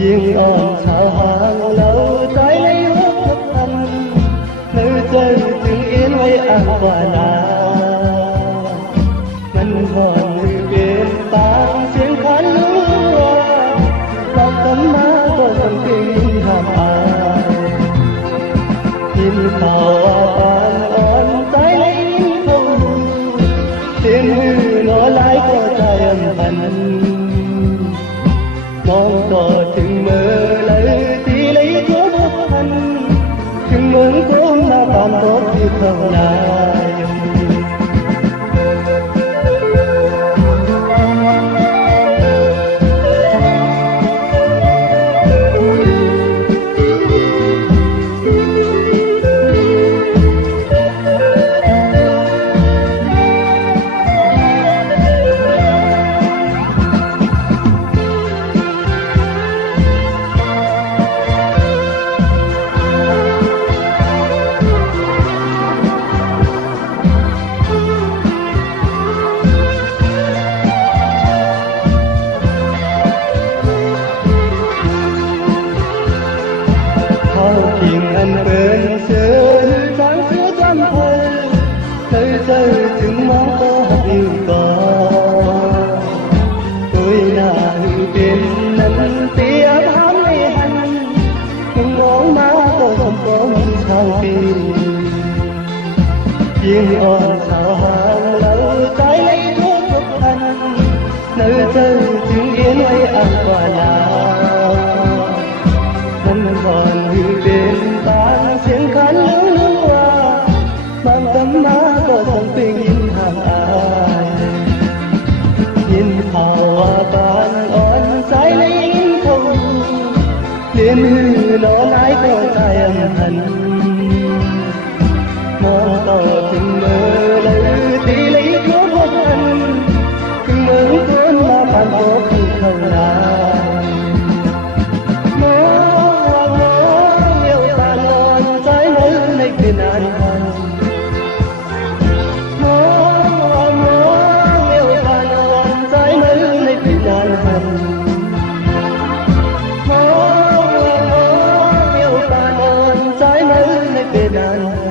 riêng on sao hàng lâu trái lấy hút thức thanh nơi chơi từng yên hay ăn quả là ngân hòn người bên ta tiếng khán lúa bao tấm má có dòng kinh hàm ai nhìn thảo bàn on trái lấy không tiếng hư nó lái có trái âm thanh mong tỏ chừng mơ lấy tí lấy thuốc thanh chừng muốn cũng là tạm tốt thì không lại anh bên xưa sáng xưa trăm hơi nơi rơi từng mong có yêu con tôi là hư bên nâng tia ấm lấy hành nhưng ngón má tôi không có sao tin riêng on sao hàng lâu trái lấy thuốc thuốc thanh nơi rơi từng yên hay ăn quả nào vẫn còn hư bên tiếng khán lúa mang tấm má có dòng tình in hàng ai nhìn thảo bàn on trái lấy không liên hư nó lái có trái âm thanh mong tỏ tình mơ lấy tí lấy thuốc hốt anh tình mơ cuốn mà bạn có không không lại bên anh mong yêu ta non trái mơ này bên anh mong yêu ta non trái mơ này bên anh